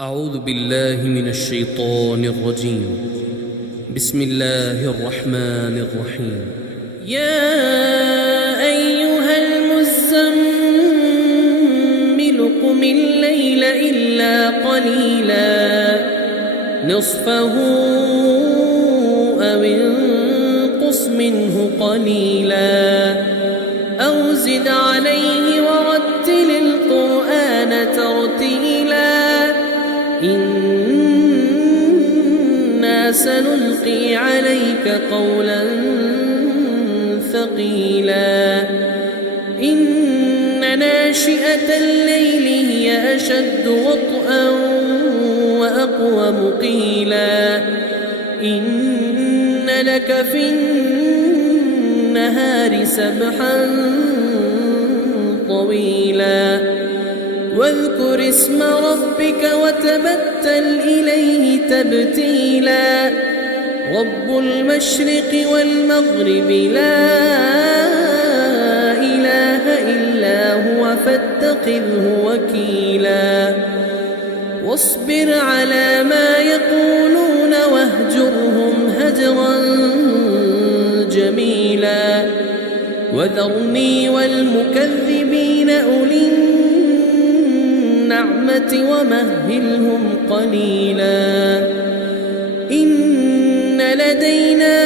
أعوذ بالله من الشيطان الرجيم. بسم الله الرحمن الرحيم. يا أيها المزمل قم الليل إلا قليلا نصفه أو انقص منه قليلا أو زد عليه ورتل القرآن ترتيلا إنا سنلقي عليك قولا ثقيلا إن ناشئة الليل هي أشد وطئا وأقوم قيلا إن لك في النهار سبحا طويلا واذكر اسم ربك وتبتل إليه تبتيلا رب المشرق والمغرب لا إله إلا هو فاتخذه وكيلا واصبر على ما يقولون واهجرهم هجرا جميلا وذرني والمكذبين أولي النعمة ومهلهم قليلا إن لدينا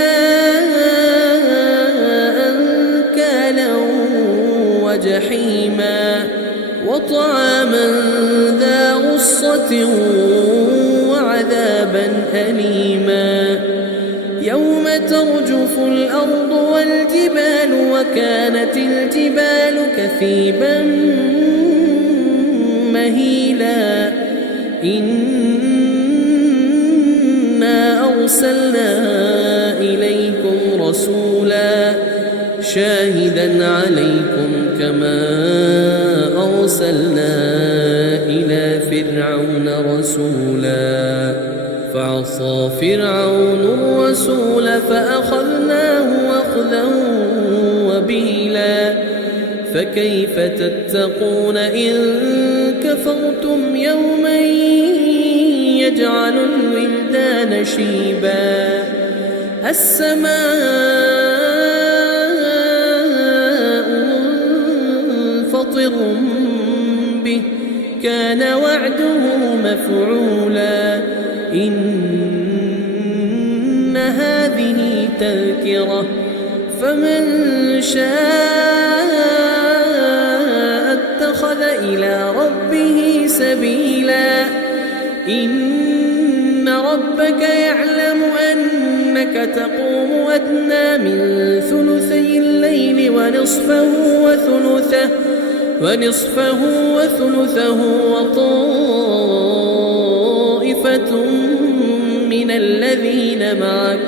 أنكالا وجحيما وطعاما ذا غصة وعذابا أليما يوم ترجف الأرض والجبال وكانت الجبال كثيبا مهيلا إنا أرسلنا إليكم رسولا شاهدا عليكم كما أرسلنا إلى فرعون رسولا فعصى فرعون الرسول فأخذناه أخذا وبيلا فكيف تتقون إن كفرتم يوما يجعل الولدان شيبا السماء منفطر به كان وعده مفعولا إن هذه تذكرة فمن شاء اتخذ إلى ربه سبيلا إن ربك يعلم أنك تقوم أدنى من ثلثي الليل ونصفه وثلثه وطائفة من الذين معك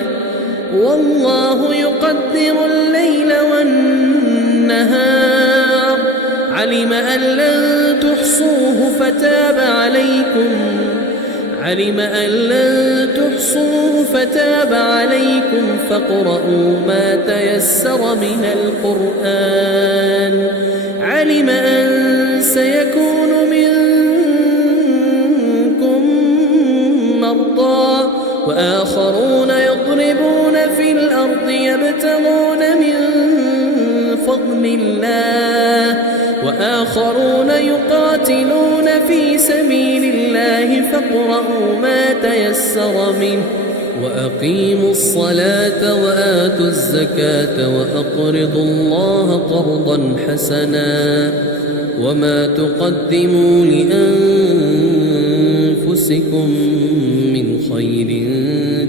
والله يقدر الليل والنهار علم أن لن تحصوه فتاب عليكم فاقرؤوا ما تيسر من القرآن علم أن سيكون منكم مرضى وآخرون يضربون في الأرض يبتغون من فضل الله وآخرون يقاتلون في سبيل الله فاقرؤوا ما تيسر منه وأقيموا الصلاة وآتوا الزكاة وأقرضوا الله قرضا حسنا وما تقدموا لأنفسكم من خير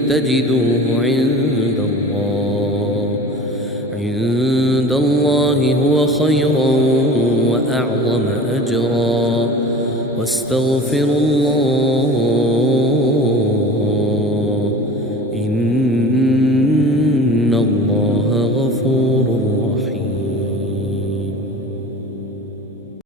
تجدوه عند الله هو خيرا وأعظم أجرا واستغفروا الله